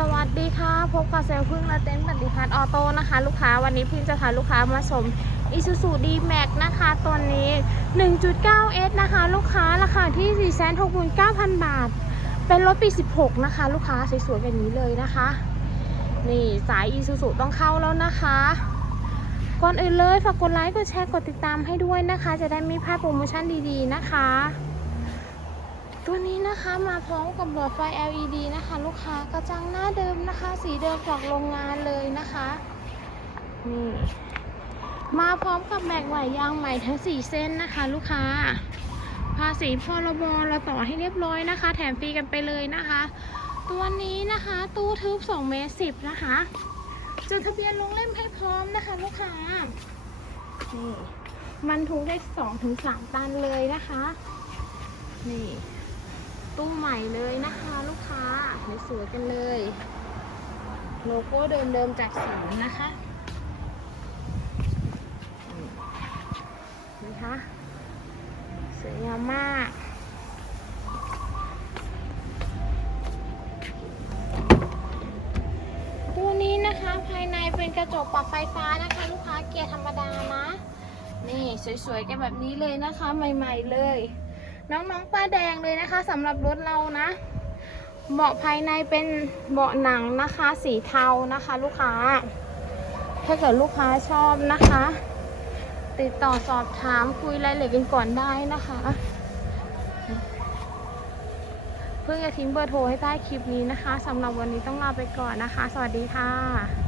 สวัสดีค่ะ พบกับเซลพึ่งและเต้นปฏิพัฒน์ออโต้นะคะ ลูกค้าวันนี้พึ่งจะพาลูกค้ามาชม Isuzu D-Max นะคะตัวนี้ 1.9S นะคะ ลูกค้าราคาที่ 469,000 บาท เป็นรถปี 16 นะคะ ลูกค้าสวยๆแบบนี้เลยนะคะ นี่สาย Isuzu ต้องเข้าแล้วนะคะก่อนอื่นเลยฝากกดไลค์กดแชร์กดติดตามให้ด้วยนะคะ จะได้ไม่พลาดโปรโมชั่นดีๆนะคะ ตัวนี้นะคะมาพร้อมกับหลอดไฟ LED นะคะ ลูกค้ากระจังหน้าเดิมนะคะ สีเดิมจากโรงงานเลยนะคะนี่มาพร้อมกับแบกไหวยางใหม่ทั้ง 4 เส้นนะคะ ลูกค้า ภาษีพรบเราต่อให้เรียบร้อยนะคะ แถมฟรีกันไปเลยนะคะ ตัวนี้นะคะ ตู้ทึบ2เมตร10นะคะจดทะเบียนลงเล่มให้พร้อมนะคะ ลูกค้านี่มันทุกได้2ถึง3ตันเลยนะคะ นี่ ตู้ใหม่เลยนะคะลูกค้าสวยๆกันเลย โลโก้เดิมๆจากศูนย์นะคะนี่นะคะสวยงามมากตัวนี้นะคะภายในเป็นกระจกปรับไฟฟ้านะคะ ลูกค้าเกียร์ธรรมดานะ นี่สวยๆกันแบบนี้เลยนะคะ ใหม่ ๆเลย น้องๆป้าแดงเลยนะคะสำหรับรถเรานะเบาะภายในเป็นเบาะหนังนะคะ สีเทานะคะ ลูกค้า ถ้าเกิดลูกค้าชอบนะคะ ติดต่อสอบถามคุยรายละเอียดกันก่อนได้นะคะ เพื่อจะทิ้งเบอร์โทรให้ใต้คลิปนี้นะคะสำหรับวันนี้ต้องลาไปก่อนนะคะ สวัสดีค่ะ